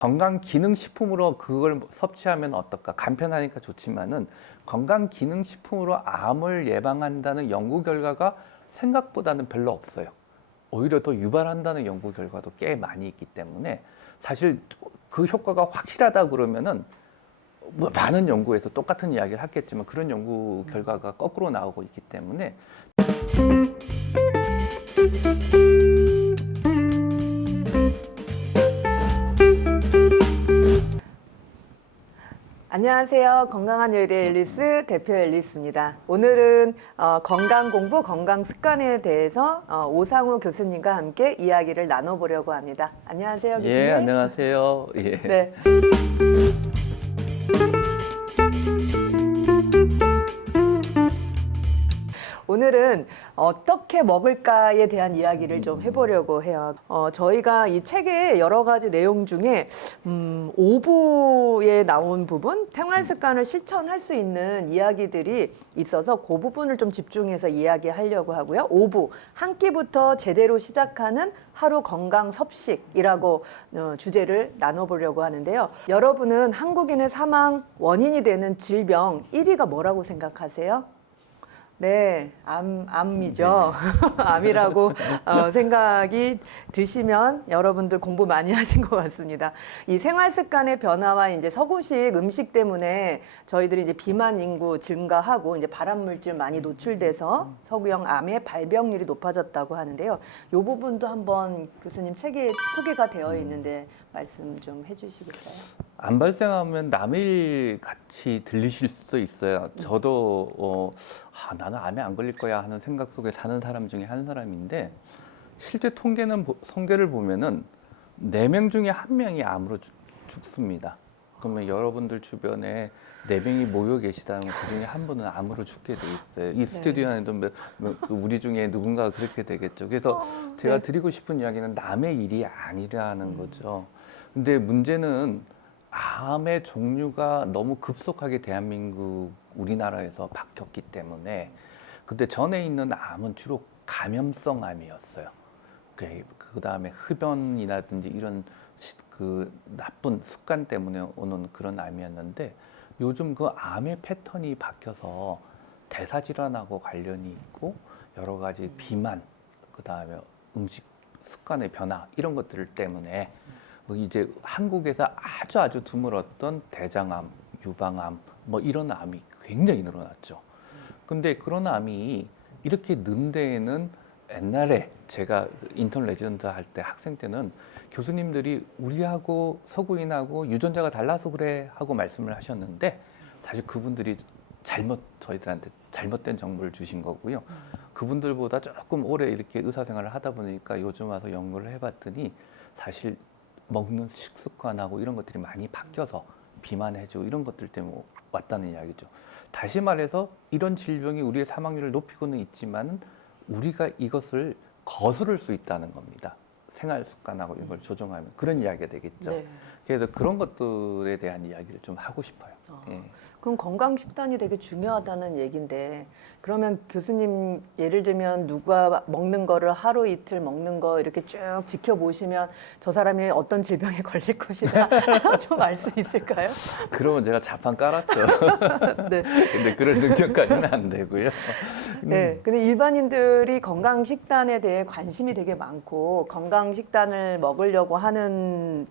건강기능식품으로 그걸 섭취하면 어떨까? 간편하니까 좋지만은 건강기능식품으로 암을 예방한다는 연구 결과가 생각보다는 별로 없어요. 오히려 더 유발한다는 연구 결과도 꽤 많이 있기 때문에 사실 그 효과가 확실하다 그러면은 뭐 많은 연구에서 똑같은 이야기를 하겠지만 그런 연구 결과가 거꾸로 나오고 있기 때문에 안녕하세요. 건강한 요리의 앨리스 대표 앨리스입니다. 오늘은 건강 공부, 건강 습관에 대해서 오상우 교수님과 함께 이야기를 나눠보려고 합니다. 안녕하세요, 교수님. 예, 안녕하세요. 예. 네. 오늘은 어떻게 먹을까에 대한 이야기를 좀 해보려고 해요. 저희가 이 책의 여러 가지 내용 중에 5부에 나온 부분, 생활 습관을 실천할 수 있는 이야기들이 있어서 그 부분을 좀 집중해서 이야기하려고 하고요. 5부, 한 끼부터 제대로 시작하는 하루 건강 섭식이라고 주제를 나눠보려고 하는데요. 여러분은 한국인의 사망 원인이 되는 질병 1위가 뭐라고 생각하세요? 네, 암이죠. 암이라고 생각이 드시면 여러분들 공부 많이 하신 것 같습니다. 이 생활 습관의 변화와 이제 서구식 음식 때문에 저희들이 이제 비만 인구 증가하고 이제 발암 물질 많이 노출돼서 서구형 암의 발병률이 높아졌다고 하는데요. 이 부분도 한번 교수님 책에 소개가 되어 있는데 말씀 좀 해주시겠어요? 안 발생하면 남의 일 같이 들리실 수도 있어요. 저도 나는 암에 안 걸릴 거야 하는 생각 속에 사는 사람 중에 한 사람인데 실제 통계를 보면은 4명 중에 1명이 암으로 죽습니다. 그러면 여러분들 주변에 4명이 모여 계시다면 그 중에 한 분은 암으로 죽게 돼 있어요. 이 스튜디오 안에도 우리 중에 누군가가 그렇게 되겠죠. 그래서 제가 드리고 싶은 이야기는 남의 일이 아니라는 거죠. 근데 문제는 암의 종류가 너무 급속하게 대한민국 우리나라에서 바뀌었기 때문에 근데 전에 있는 암은 주로 감염성 암이었어요. 그 다음에 흡연이라든지 이런 그 나쁜 습관 때문에 오는 그런 암이었는데 요즘 그 암의 패턴이 바뀌어서 대사질환하고 관련이 있고 여러 가지 비만, 그 다음에 음식 습관의 변화 이런 것들 때문에 이제 한국에서 아주 드물었던 대장암, 유방암 뭐 이런 암이 굉장히 늘어났죠. 근데 그런 암이 이렇게 는 데에는 옛날에 제가 인턴 레지던트 할 때 학생 때는 교수님들이 우리하고 서구인하고 유전자가 달라서 그래 하고 말씀을 하셨는데 사실 그분들이 저희들한테 잘못된 정보를 주신 거고요. 그분들보다 조금 오래 이렇게 의사생활을 하다 보니까 요즘 와서 연구를 해봤더니 사실 먹는 식습관하고 이런 것들이 많이 바뀌어서 비만해지고 이런 것들 때문에 왔다는 이야기죠. 다시 말해서 이런 질병이 우리의 사망률을 높이고는 있지만 우리가 이것을 거스를 수 있다는 겁니다. 생활 습관하고 이걸 조정하면 그런 이야기가 되겠죠. 네. 그래서 그런 것들에 대한 이야기를 좀 하고 싶어요. 예. 그럼 건강 식단이 되게 중요하다는 얘기인데 그러면 교수님 예를 들면 누가 먹는 거를 하루 이틀 먹는 거 이렇게 쭉 지켜보시면 저 사람이 어떤 질병에 걸릴 것이다 좀 알 수 있을까요? 그러면 제가 자판 깔았죠. 네. 근데 그럴 능력까지는 안 되고요. 네. 근데 일반인들이 건강 식단에 대해 관심이 되게 많고 건강 식단을 먹으려고 하는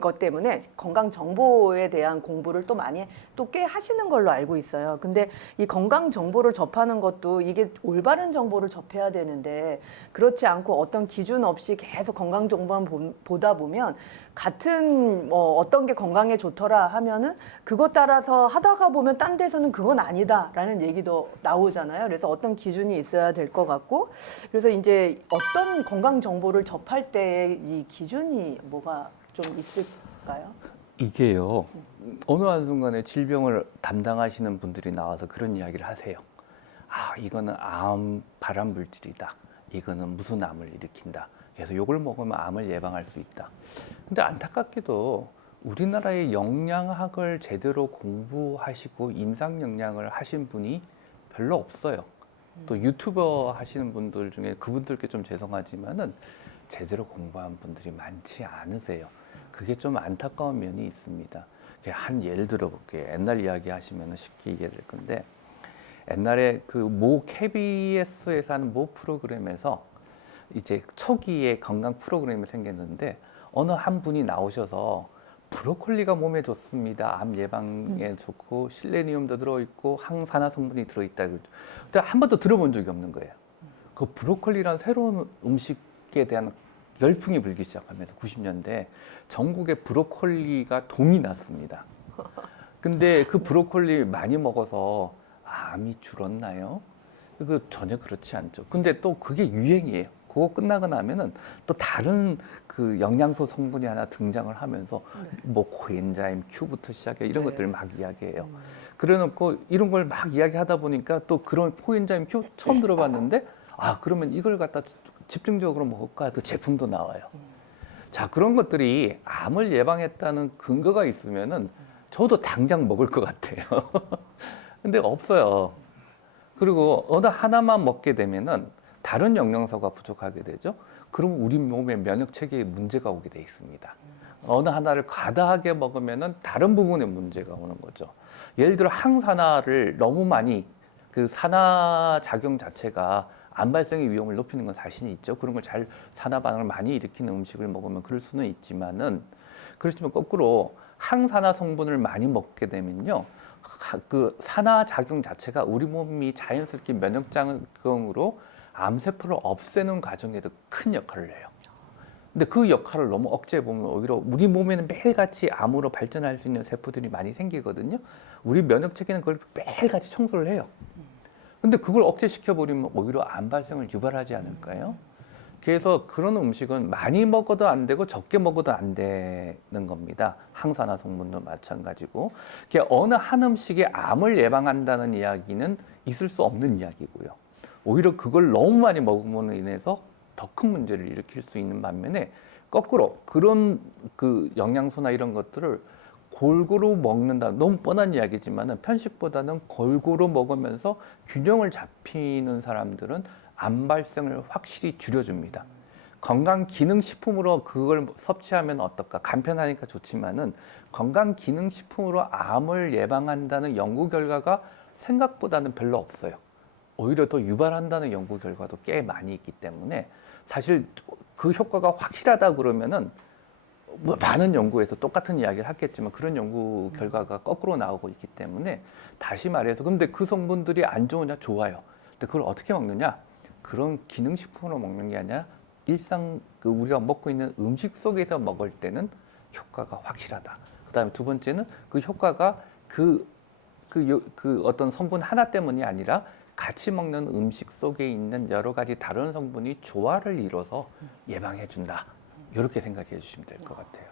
것 때문에 건강 정보에 대한 공부를 또 많이 또 꽤 하시는 걸로 알고 있어요. 근데 이 건강 정보를 접하는 것도 이게 올바른 정보를 접해야 되는데 그렇지 않고 어떤 기준 없이 계속 건강 정보만 보다 보면 같은 어떤 게 건강에 좋더라 하면은 그것 따라서 하다가 보면 딴 데서는 그건 아니다라는 얘기도 나오잖아요. 그래서 어떤 기준이 있어야 될 것 같고 그래서 이제 어떤 건강 정보를 접할 때 이 기준이 뭐가 좀 있을까요? 이게요. 어느 한순간에 질병을 담당하시는 분들이 나와서 그런 이야기를 하세요. 이거는 발암 물질이다. 이거는 무슨 암을 일으킨다. 그래서 이걸 먹으면 암을 예방할 수 있다. 근데 안타깝게도 우리나라의 영양학을 제대로 공부하시고 임상 영양을 하신 분이 별로 없어요. 또 유튜버 하시는 분들 중에 그분들께 좀 죄송하지만은 제대로 공부한 분들이 많지 않으세요. 그게 좀 안타까운 면이 있습니다. 한 예를 들어볼게요. 옛날 이야기 하시면 쉽게 이해될 건데 옛날에 그 모 KBS에서 하는 모 프로그램에서 이제 초기에 건강 프로그램이 생겼는데 어느 한 분이 나오셔서 브로콜리가 몸에 좋습니다. 암 예방에 좋고 실레니움도 들어있고 항산화 성분이 들어있다. 근데 한 번도 들어본 적이 없는 거예요. 그 브로콜리란 새로운 음식에 대한 열풍이 불기 시작하면서 90년대 전국에 브로콜리가 동이 났습니다. 근데 그 브로콜리 많이 먹어서 암이 줄었나요? 그 전혀 그렇지 않죠. 근데 또 그게 유행이에요. 그거 끝나고 나면은 또 다른 그 영양소 성분이 하나 등장을 하면서 뭐 코엔자임 Q부터 시작해 이런 네. 것들을 막 이야기해요. 그래놓고 이런 걸 막 이야기하다 보니까 또 그런 코엔자임 Q 처음 들어봤는데 아 그러면 이걸 갖다 집중적으로 먹을까? 그 제품도 나와요. 자 그런 것들이 암을 예방했다는 근거가 있으면은 저도 당장 먹을 것 같아요. 근데 없어요. 그리고 어느 하나만 먹게 되면은 다른 영양소가 부족하게 되죠. 그럼 우리 몸의 면역 체계에 문제가 오게 돼 있습니다. 어느 하나를 과다하게 먹으면은 다른 부분에 문제가 오는 거죠. 예를 들어 항산화를 너무 많이 그 산화 작용 자체가 암 발생의 위험을 높이는 건 사실이 있죠. 그런 걸 잘 산화 반응을 많이 일으키는 음식을 먹으면 그럴 수는 있지만은 그렇지만 거꾸로 항산화 성분을 많이 먹게 되면요. 그 산화 작용 자체가 우리 몸이 자연스럽게 면역 작용으로 암세포를 없애는 과정에도 큰 역할을 해요. 근데 그 역할을 너무 억제해 보면 오히려 우리 몸에는 매일같이 암으로 발전할 수 있는 세포들이 많이 생기거든요. 우리 면역 체계는 그걸 매일같이 청소를 해요. 근데 그걸 억제시켜 버리면 오히려 암 발생을 유발하지 않을까요? 그래서 그런 음식은 많이 먹어도 안 되고 적게 먹어도 안 되는 겁니다. 항산화 성분도 마찬가지고. 어느 한 음식이 암을 예방한다는 이야기는 있을 수 없는 이야기고요. 오히려 그걸 너무 많이 먹음으로 인해서 더 큰 문제를 일으킬 수 있는 반면에 거꾸로 그런 그 영양소나 이런 것들을 골고루 먹는다. 너무 뻔한 이야기지만은 편식보다는 골고루 먹으면서 균형을 잡히는 사람들은 암 발생을 확실히 줄여줍니다. 건강기능식품으로 그걸 섭취하면 어떨까? 간편하니까 좋지만은 건강기능식품으로 암을 예방한다는 연구 결과가 생각보다는 별로 없어요. 오히려 더 유발한다는 연구 결과도 꽤 많이 있기 때문에 사실 그 효과가 확실하다 그러면은 뭐 많은 연구에서 똑같은 이야기를 하겠지만 그런 연구 결과가 거꾸로 나오고 있기 때문에 다시 말해서 근데 그 성분들이 안 좋으냐 좋아요. 근데 그걸 어떻게 먹느냐? 그런 기능식품으로 먹는 게 아니라 일상 그 우리가 먹고 있는 음식 속에서 먹을 때는 효과가 확실하다. 그다음에 두 번째는 그 효과가 그 어떤 성분 하나 때문이 아니라 같이 먹는 음식 속에 있는 여러 가지 다른 성분이 조화를 이뤄서 예방해 준다. 이렇게 생각해 주시면 될 것 같아요.